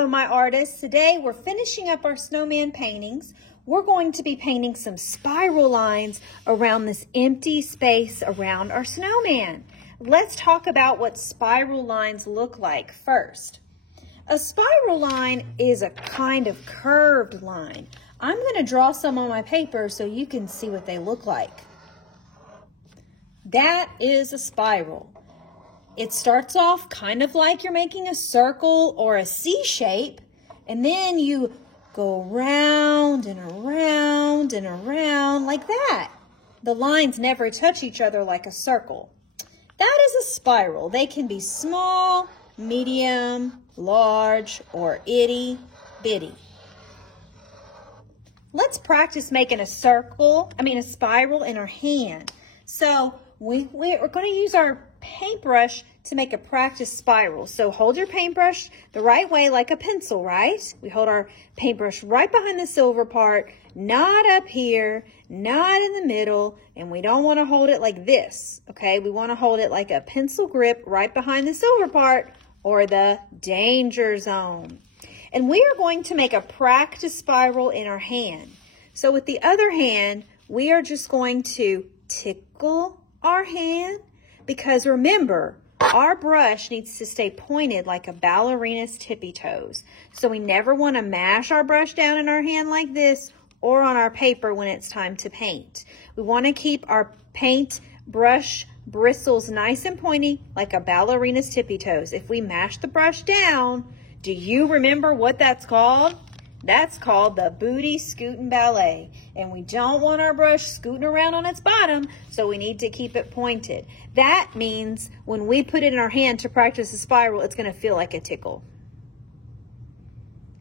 Hello, my artists. Today we're finishing up our snowman paintings. We're going to be painting some spiral lines around this empty space around our snowman. Let's talk about what spiral lines look like first. A spiral line is a kind of curved line. I'm going to draw some on my paper so you can see what they look like. That is a spiral. It starts off kind of like you're making a circle or a C shape, and then you go around and around and around like that. The lines never touch each other like a circle. That is a spiral. They can be small, medium, large, or itty bitty. Let's practice making a spiral in our hand. So we're going to use our paintbrush to make a practice spiral. So hold your paintbrush the right way like a pencil, right? We hold our paintbrush right behind the silver part, not up here, not in the middle, and we don't want to hold it like this, okay? We want to hold it like a pencil grip right behind the silver part or the danger zone. And we are going to make a practice spiral in our hand. So with the other hand, we are just going to tickle our hand, because remember, our brush needs to stay pointed like a ballerina's tippy toes. So we never want to mash our brush down in our hand like this or on our paper when it's time to paint. We want to keep our paint brush bristles nice and pointy like a ballerina's tippy toes. If we mash the brush down, do you remember what that's called? That's called the booty scooting ballet. And we don't want our brush scooting around on its bottom, so we need to keep it pointed. That means when we put it in our hand to practice a spiral, it's going to feel like a tickle.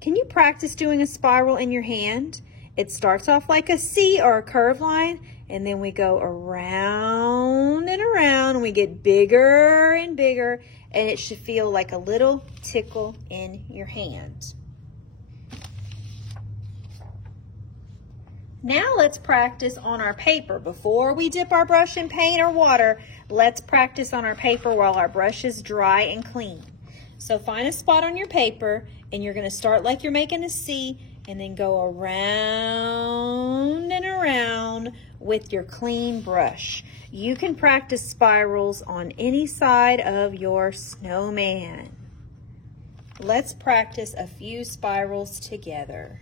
Can you practice doing a spiral in your hand? It starts off like a C or a curved line, and then we go around and around, and we get bigger and bigger, and it should feel like a little tickle in your hand. Now let's practice on our paper. Before we dip our brush in paint or water, let's practice on our paper while our brush is dry and clean. So find a spot on your paper, and you're going to start like you're making a C, and then go around and around with your clean brush. You can practice spirals on any side of your snowman. Let's practice a few spirals together.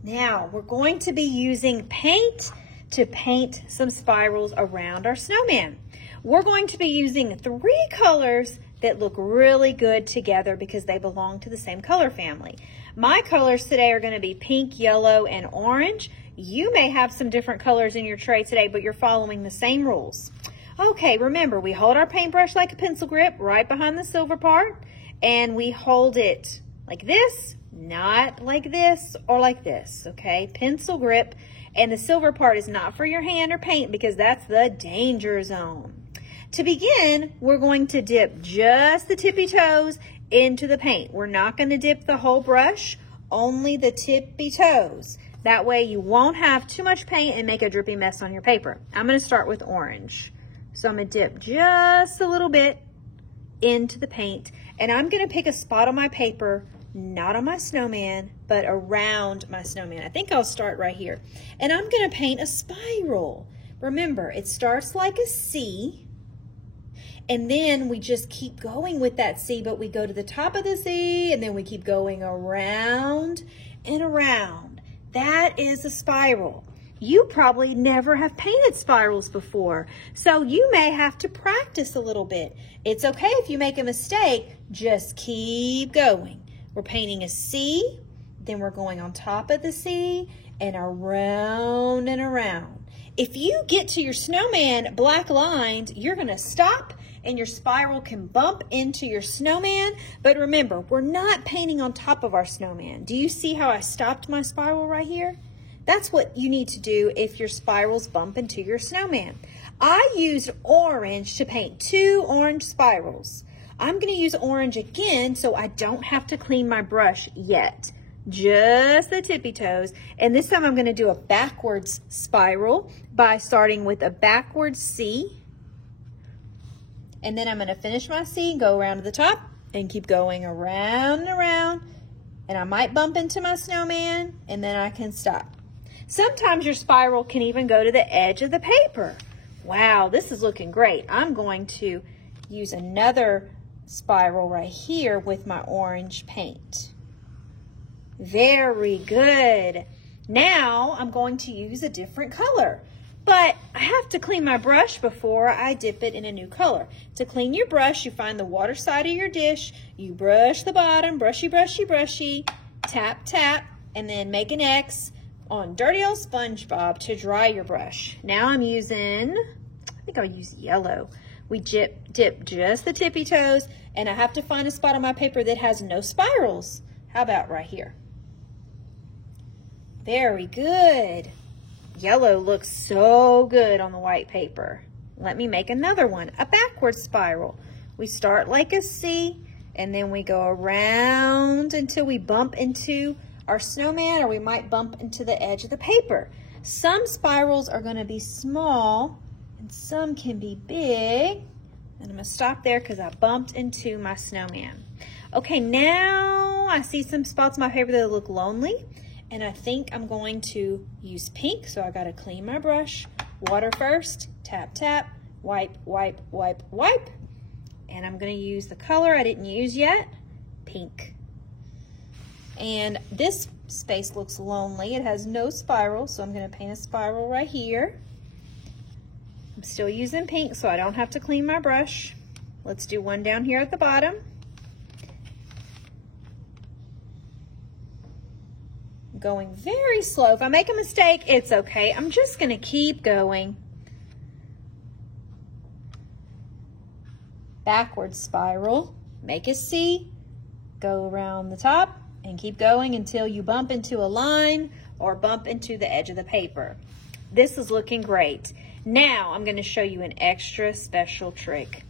Now, we're going to be using paint to paint some spirals around our snowman. We're going to be using 3 colors that look really good together because they belong to the same color family. My colors today are going to be pink, yellow, and orange. You may have some different colors in your tray today, but you're following the same rules. Okay, remember, we hold our paintbrush like a pencil grip right behind the silver part, and we hold it like this, not like this or like this, okay? Pencil grip, and the silver part is not for your hand or paint because that's the danger zone. To begin, we're going to dip just the tippy toes into the paint. We're not going to dip the whole brush, only the tippy toes. That way you won't have too much paint and make a drippy mess on your paper. I'm going to start with orange. So I'm going to dip just a little bit into the paint, and I'm going to pick a spot on my paper, not on my snowman, but around my snowman. I think I'll start right here. And I'm going to paint a spiral. Remember, it starts like a C, and then we just keep going with that C, but we go to the top of the C, and then we keep going around and around. That is a spiral. You probably never have painted spirals before, so you may have to practice a little bit. It's okay if you make a mistake, just keep going. We're painting a C, then we're going on top of the C and around and around. If you get to your snowman black lines, you're going to stop and your spiral can bump into your snowman. But remember, we're not painting on top of our snowman. Do you see how I stopped my spiral right here? That's what you need to do if your spirals bump into your snowman. I used orange to paint 2 orange spirals. I'm going to use orange again so I don't have to clean my brush yet. Just the tippy toes. And this time I'm going to do a backwards spiral by starting with a backwards C And then I'm gonna finish my C, go around to the top, and keep going around and around. And I might bump into my snowman, and then I can stop. Sometimes your spiral can even go to the edge of the paper. Wow, this is looking great. I'm going to use another spiral right here with my orange paint. Very good. Now I'm going to use a different color, but I have to clean my brush before I dip it in a new color. To clean your brush, you find the water side of your dish, you brush the bottom, brushy, brushy, brushy, tap, tap, and then make an X on Dirty Old SpongeBob to dry your brush. Now I'm using, I think I'll use yellow. We dip just the tippy toes, and I have to find a spot on my paper that has no spirals. How about right here? Very good. Yellow looks so good on the white paper. Let me make another one, a backward spiral. We start like a C, and then we go around until we bump into our snowman, or we might bump into the edge of the paper. Some spirals are gonna be small, and some can be big. And I'm gonna stop there because I bumped into my snowman. Okay, now I see some spots on my paper that look lonely, and I think I'm going to use pink, so I gotta clean my brush. Water first, tap, tap, wipe, wipe, wipe, wipe. And I'm gonna use the color I didn't use yet, pink. And this space looks lonely. It has no spiral, so I'm gonna paint a spiral right here. I'm still using pink, so I don't have to clean my brush. Let's do one down here at the bottom. Going very slow. If I make a mistake, it's okay. I'm just gonna keep going. Backward spiral, make a C, go around the top, and keep going until you bump into a line or bump into the edge of the paper. This is looking great. Now I'm gonna show you an extra special trick.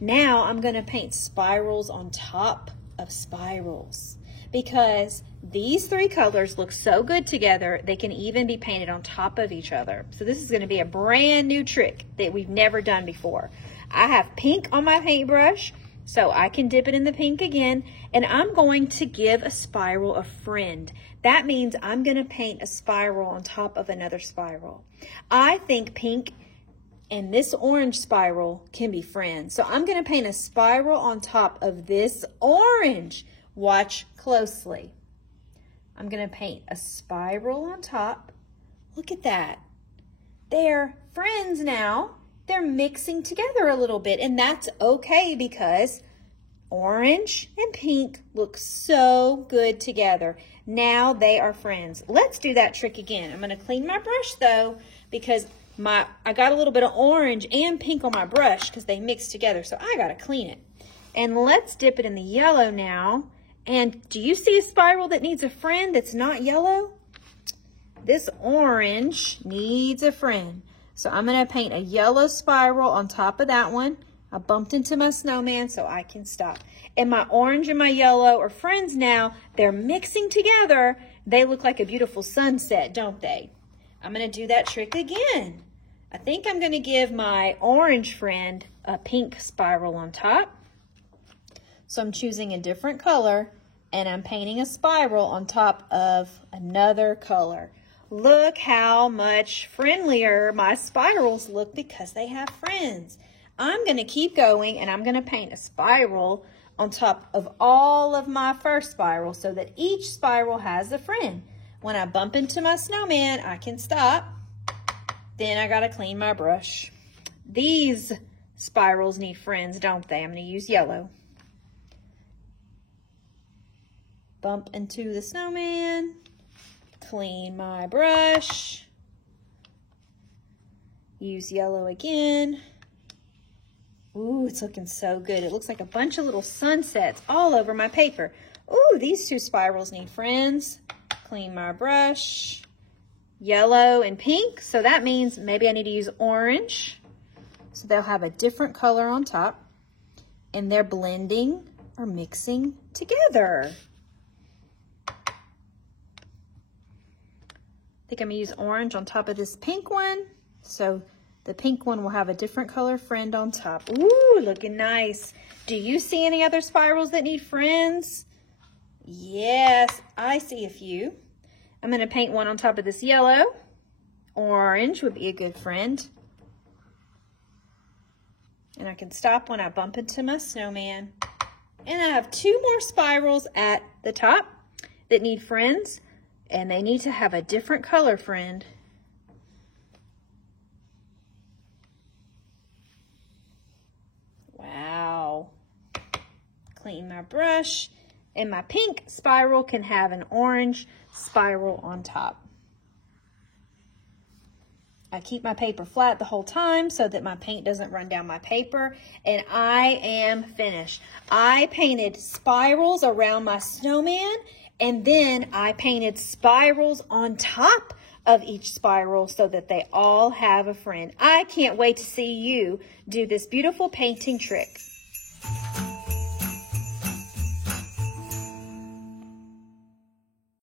Now I'm gonna paint spirals on top of spirals, because these three colors look so good together, they can even be painted on top of each other. So this is gonna be a brand new trick that we've never done before. I have pink on my paintbrush, so I can dip it in the pink again, and I'm going to give a spiral a friend. That means I'm gonna paint a spiral on top of another spiral. I think pink and this orange spiral can be friends. So I'm gonna paint a spiral on top of this orange. Watch closely. I'm gonna paint a spiral on top. Look at that. They're friends now. They're mixing together a little bit, and that's okay because orange and pink look so good together. Now they are friends. Let's do that trick again. I'm gonna clean my brush though, because I got a little bit of orange and pink on my brush because they mixed together, so I gotta clean it. And let's dip it in the yellow now. And do you see a spiral that needs a friend that's not yellow? This orange needs a friend. So I'm gonna paint a yellow spiral on top of that one. I bumped into my snowman, so I can stop. And my orange and my yellow are friends now. They're mixing together. They look like a beautiful sunset, don't they? I'm gonna do that trick again. I think I'm gonna give my orange friend a pink spiral on top. So I'm choosing a different color, and I'm painting a spiral on top of another color. Look how much friendlier my spirals look because they have friends. I'm gonna keep going, and I'm gonna paint a spiral on top of all of my first spirals so that each spiral has a friend. When I bump into my snowman, I can stop. Then I gotta clean my brush. These spirals need friends, don't they? I'm gonna use yellow. Bump into the snowman, clean my brush, use yellow again. Ooh, it's looking so good. It looks like a bunch of little sunsets all over my paper. Ooh, these two spirals need friends. Clean my brush, yellow and pink. So that means maybe I need to use orange. So they'll have a different color on top, and they're blending or mixing together. I think I'm gonna use orange on top of this pink one. So The pink one will have a different color friend on top. Ooh, looking nice. Do you see any other spirals that need friends? Yes, I see a few. I'm going to paint one on top of this yellow. Orange would be a good friend. And I can stop when I bump into my snowman. And I have 2 more spirals at the top that need friends. And they need to have a different color friend. Wow. Clean my brush. And my pink spiral can have an orange spiral on top. I keep my paper flat the whole time so that my paint doesn't run down my paper. And I am finished. I painted spirals around my snowman, and then I painted spirals on top of each spiral so that they all have a friend. I can't wait to see you do this beautiful painting trick.